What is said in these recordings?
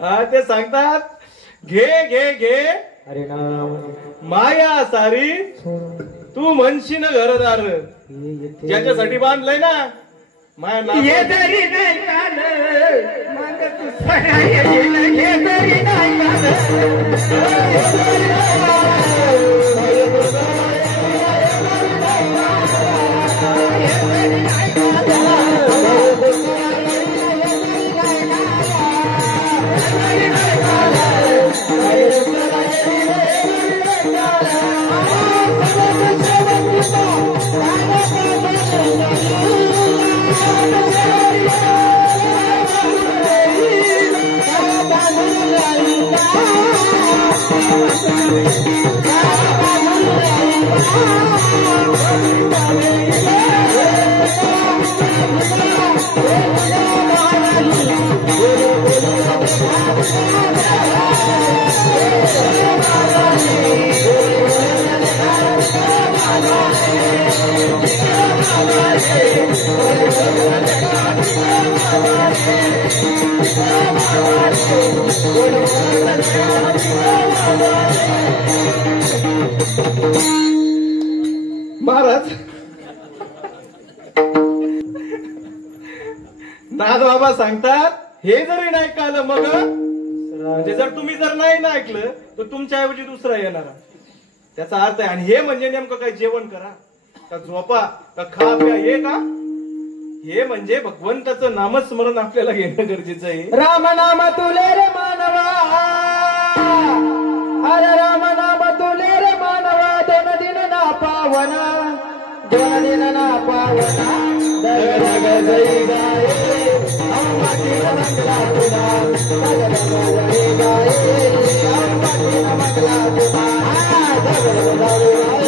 ते सांगतात घे घे घे अरे नाम माया सारी तू म्हणशील घरदार ज्याच्यासाठी बांधलंय ना माया नाम ये तरी नाही काल मग तू सगळा येईल ये तरी नाही महाराज नाथ बाबा सांगतात हे जरी नाही कळलं मग म्हणजे जर तुम्ही जर नाही ना ऐकलं तर तुमच्या ऐवजी दुसरा येणार त्याचा अर्थ आहे. आणि हे म्हणजे नेमकं काय जेवण करा का झोपा का खा प्या हे का हे म्हणजे भगवंताचं नामस्मरण आपल्याला घेणं गरजेचं आहे. राम नाम तुले रे मानवा अरे राम नाम तुले रे मानवा दोन दिन ना पावना दोन दिन ना पावना दग दग जई गाये अम्माची मंगला तुला दग दग जई गाये अम्माची मंगला तुला दग दग जई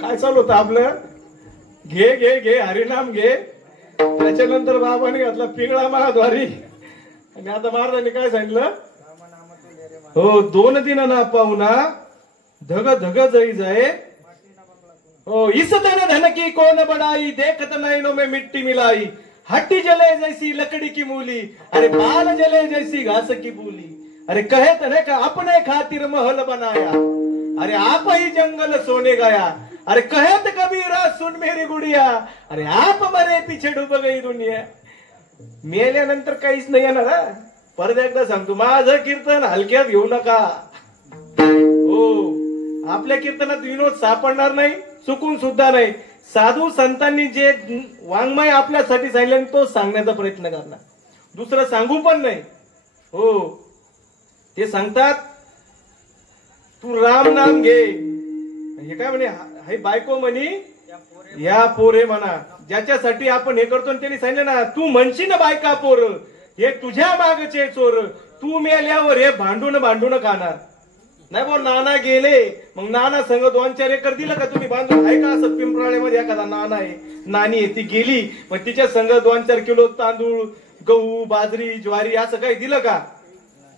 काय चालू होतं आपलं घे घे घे हरिनाम घे. त्याच्यानंतर बाबाने घातला पिंगळा महाद्वारी आणि आता महाराजांनी काय सांगितलं हो दोन दिन ना पाहुना धग धग जई जाए हो इस धन धन की कोण बडाई देखत नाही नो में मिट्टी मिलाई हट्टी जले जैसी लकड़ी की मूली अरे बाल जले जैसी घास की पूली अरे कहे तने का अपने खातिर महल बनाया अरे आप ही जंगल सोने गया अरे कहत कबीरा सुन मेरी गुडिया अरे आप मरे पीछे डूब गई दुनिया. मेल्यानंतर काहीच नाही येणार. परत एकदा सांगतो माझं कीर्तन हलक्यात घेऊ नका. हो आपल्या कीर्तनात विनोद सापडणार नाही चुकून सुद्धा नाही. साधू संतांनी जे वाङ्मय आपल्यासाठी सांगितलं तो सांगण्याचा प्रयत्न करणार दुसरं सांगू पण नाही. हो ते सांगतात तू राम नाम घे हे काय म्हणे हे बायको म्हणी या पोरे म्हणा ज्याच्यासाठी आपण हे करतो त्यांनी सांगितलं ना तू म्हणशी ना बायका पोर हे तुझ्या मागचे चोर तू मेल्यावर हे भांडून भांडून खाणार नाही. बोल नाना गेले मग नाना संघ 2-4 एकर दिलं का तुम्ही बांधून आहे का असं पिंपराळ्यामध्ये एखादा नाना आहे नानी आहे ती गेली मग तिच्या संघ 2-4 किलो तांदूळ गहू बाजरी ज्वारी असं काही दिलं का.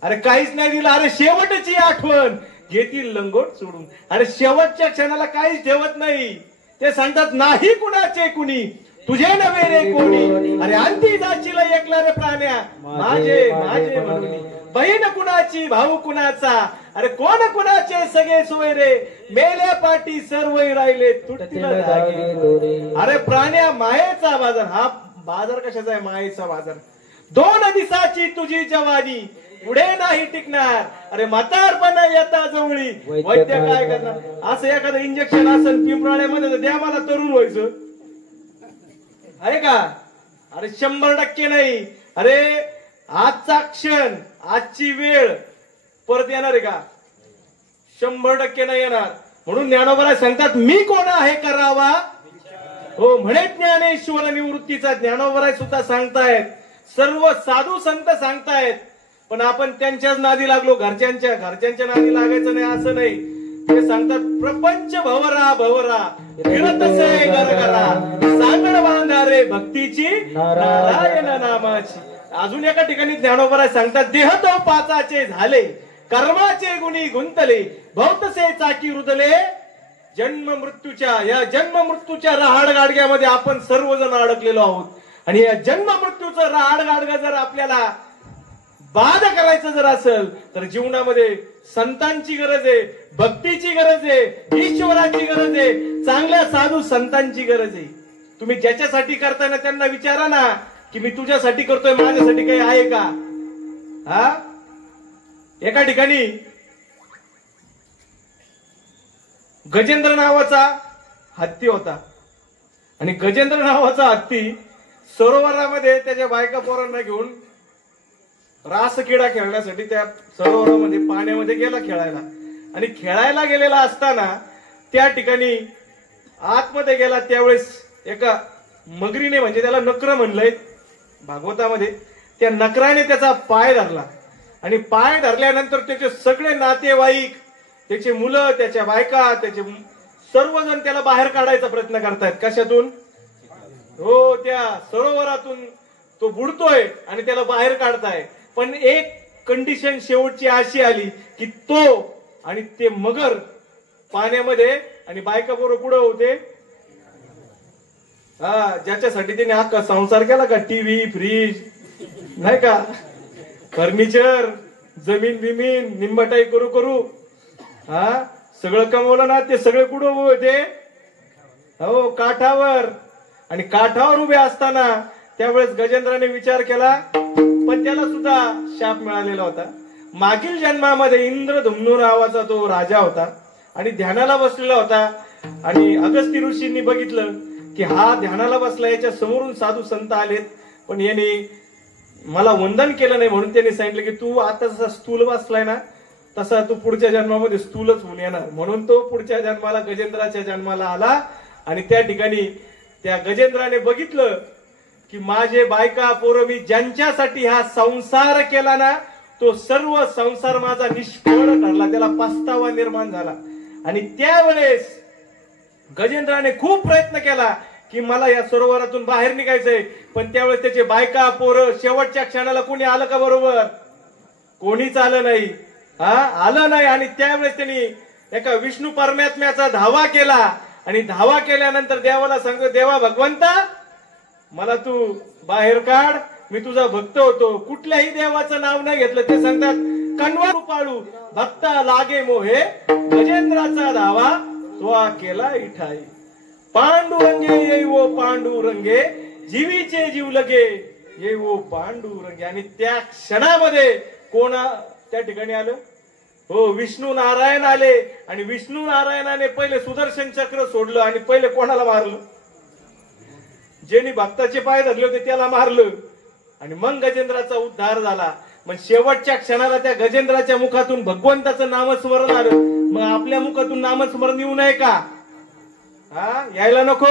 अरे काहीच नाही दिलं. अरे शेवटची आठवण घेतील लंगोट सोडून. अरे शेवटच्या क्षणाला काहीच ठेवत नाही. ते सांगतात नाही कुणाचे कुणी तुझे नव्हे रे कोणी अरे अंती जाचीला एकला रे प्राण्या माझे माझे म्हणून बहीण कुणाची भाऊ कुणाचा अरे कोण कुणाचे सगळे सोयरे मेल्या पाठी सर्व राहिले तुटतील धागे. अरे प्राण्या मायेचा बाजार हा बाजार कशाचा आहे मायेचा बाजार. 2 दिवसाची तुझी जवानी पुढे नाही टिकणार. अरे म्हातारपणा येता जवळी वैद्य काय करणार. असं एखादं इंजेक्शन असेल पिंपराळ्यामध्ये द्या मला तरुण व्हायचं आहे का. अरे 100% नाही. अरे आजचा क्षण आजची वेळ परत येणार आहे का. 100% नाही येणार. म्हणून ज्ञानोबा सांगतात मी कोण आहे करावा हो म्हणे ज्ञानेश्वर निवृत्तीचा. ज्ञानोबा सुद्धा सांगतायत, सर्व साधू संत सांगतायत, पण आपण त्यांच्याच नादी लागलो, घरच्यांच्या नादी लागायचं नाही असं नाही. ते सांगतात प्रपंच भवरा भवरा फिरतसे गरगरा सांगड बांधारे भक्तीची नारायण नामाची. अजून एका ठिकाणी ज्ञानोबा सांगतात देह तो पाचाचे झाले कर्माचे गुणी गुंतले भौतसे चाकी रुदले जन्म मृत्यूच्या रहाड गाडग्यामध्ये आपण सर्वजण अडकलेलो आहोत. आणि या जन्म मृत्यूचं रहाड गाडगा जर आपल्याला बाद करायचं जर असेल तर जीवनामध्ये संतांची गरज आहे, भक्तीची गरज आहे, ईश्वराची गरज आहे, चांगल्या साधू संतांची गरज आहे. तुम्ही ज्याच्यासाठी करताय ना त्यांना विचारा ना की मी तुझ्यासाठी करतोय, माझ्यासाठी काही आहे का? हा एका ठिकाणी गजेंद्र नावाचा हत्ती होता आणि गजेंद्र नावाचा हत्ती सरोवरामध्ये त्याच्या बायका पोरांना घेऊन रास क्रीडा खेळण्यासाठी त्या सरोवरामध्ये पाण्यामध्ये गेला खेळायला. आणि खेळायला गेलेला असताना त्या ठिकाणी आतमध्ये गेला त्यावेळेस एका मगरीने, म्हणजे त्याला नक्र म्हणलंय भागवतामध्ये, त्या नकराने त्याचा पाय धरला. आणि पाय धरल्यानंतर त्याचे सगळे नातेवाईक, त्याचे मुलं, त्याच्या बायका, त्याचे सर्वजण त्याला बाहेर काढायचा प्रयत्न करतायत. कशातून? हो त्या सरोवरातून तो बुडतोय आणि त्याला बाहेर काढताय. पण एक कंडिशन शेवटची अशी आली की तो आणि ते मगर पाण्यामध्ये आणि बायका बरोबर कुठं होते, ज्याच्यासाठी त्याने हा संसार केला का, टीव्ही फ्रीज नाही का, फर्निचर, जमीन बिमीन निंबाटाई करू करू सगळं कमवलं ना, ते सगळे कुठं होते, हो काठावर. आणि काठावर उभे असताना त्यावेळेस गजेंद्राने विचार केला, पण त्याला सुद्धा शाप मिळालेला होता. मागील जन्मामध्ये इंद्रधुम्नू नावाचा तो राजा होता आणि ध्यानाला बसलेला होता. आणि अगस्ती ऋषींनी बघितलं की हा ध्यानाला बसला, याच्या समोरून साधू संत आलेत, पण यांनी मला वंदन केलं नाही. म्हणून त्यांनी सांगितलं की तू आता जसा स्थूल बसलाय ना तसा तू पुढच्या जन्मामध्ये स्थूलच होऊन येणार. म्हणून तो पुढच्या जन्माला गजेंद्राच्या जन्माला आला. आणि त्या ठिकाणी त्या गजेंद्राने बघितलं की माझे बायका पोरं मी ज्यांच्यासाठी हा संसार केला ना तो सर्व संसार माझा निष्फळ ठरला, त्याला पस्तावा निर्माण झाला. आणि त्यावेळेस गजेंद्राने खूप प्रयत्न केला की मला या सरोवरातून बाहेर निघायचंय, पण त्यावेळेस त्याचे बायका पोरं शेवटच्या क्षणाला कोणी आलं का बरोबर? कोणीच आलं नाही. आलं नाही. आणि त्यावेळेस त्यांनी एका विष्णू परमात्म्याचा धावा केला. आणि धावा केल्यानंतर देवाला सांगतो, देवा भगवंता मला तू बाहेर काढ, मी तुझा भक्त होतो. कुठल्याही देवाचं नाव नाही घेतलं. ते सांगतात कण्वा पाळू भक्ता लागे मोहे गजेंद्राचा धावा तो केला इठाई पांडुरंगे येई वो पांडुरंगे जीवीचे जीव लगे येई वो पांडुरंगे. आणि त्या क्षणामध्ये कोण त्या ठिकाणी आलं? हो विष्णू नारायण आले. आणि विष्णू नारायणाने पहिले सुदर्शन चक्र सोडलं आणि पहिले कोणाला मारलं? ज्यांनी भक्ताचे पाय धरले होते त्याला मारलं. आणि मग गजेंद्राचा उद्धार झाला. मग शेवटच्या क्षणाला त्या गजेंद्राच्या मुखातून भगवंताचं नामस्मरण आलं. मग आपल्या मुखातून नामस्मरण येऊ नये का? यायला नको?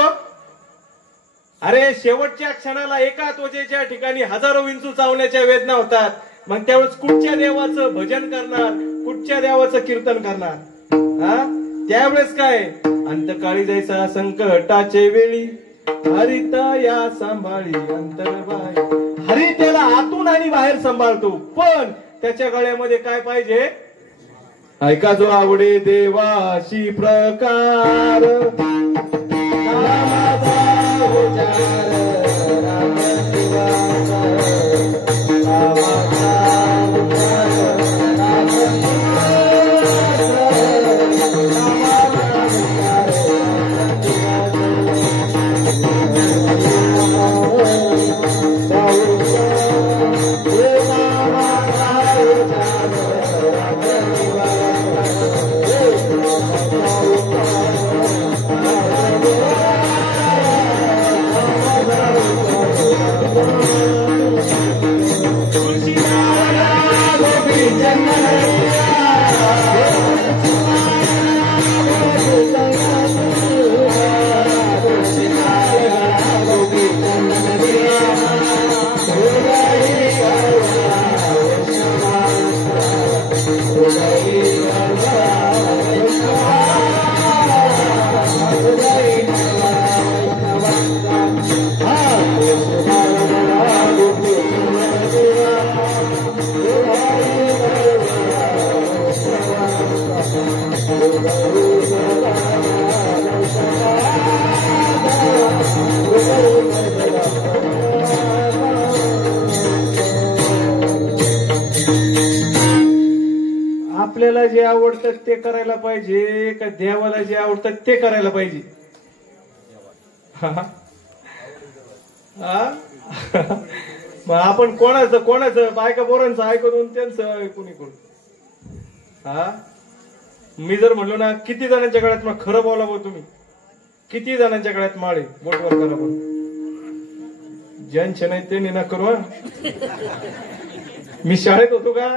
अरे शेवटच्या क्षणाला एका त्वचेच्या ठिकाणी हजारो विंचू चावण्याच्या वेदना होतात. मग त्यावेळेस कुठच्या देवाचं भजन करणार, कुठच्या देवाचं कीर्तन करणार? त्यावेळेस काय अंतकाळी जायचा संकटाचे वेळी हरिता या सांभाळी अंतरबाई. हरी त्याला आतून आणि बाहेर सांभाळतो, पण त्याच्या गळ्यामध्ये काय पाहिजे? ऐका जो आवडे देवाशी प्रकार तुळशीदास आपल्याला जे आवडतं ते करायला पाहिजे का देवाला जे आवडतं ते करायला पाहिजे? मग आपण कोणाचं बायका पोरांचं ऐकून त्यांचं ऐकून मी जर म्हणलो ना, किती जणांच्या गळ्यात मग खरं बोला बघ तुम्ही, किती जणांच्या गळ्यात माळे बोटवर करा पण ज्यांचे नाही ते निना करू. मी शाळेत होतो का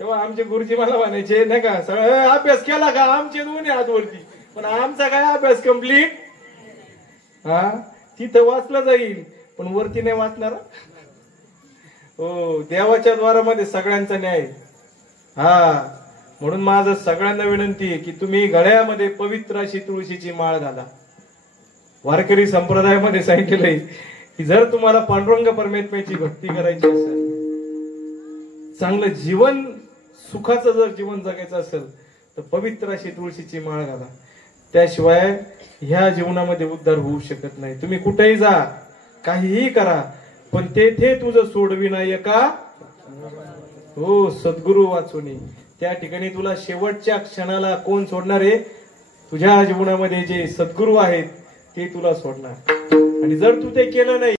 तेव्हा आमचे गुरुजी मला म्हणायचे नाही का, सगळं अभ्यास केला का? आमचे दोन्ही हात वरती, पण आमचा काय अभ्यास कम्प्लीट. तिथं वाचलं जाईल पण वरती नाही वाचणार. हो, देवाच्या द्वारामध्ये सगळ्यांचा न्याय. म्हणून माझं सगळ्यांना विनंती आहे की तुम्ही गळ्यामध्ये पवित्र अशी तुळशीची माळ घाला. वारकरी संप्रदायामध्ये सांगितलंय की जर तुम्हाला पांडुरंग परमेश्वराची भक्ती करायची असेल, चांगलं जीवन सुखाचं जर जीवन जगायचं असेल तर पवित्र अशी तुळशीची माळ घाला. त्याशिवाय ह्या जीवनामध्ये उद्धार होऊ शकत नाही. तुम्ही कुठेही जा, काहीही करा, पण तेथे तुझं सोडविनायका हो सद्गुरु वाचून त्या ठिकाणी तुला शेवटच्या क्षणाला कोण सोडणार आहे? तुझ्या जीवनामध्ये जे सद्गुरु आहेत ते तुला सोडणार. आणि जर तू ते केलं नाही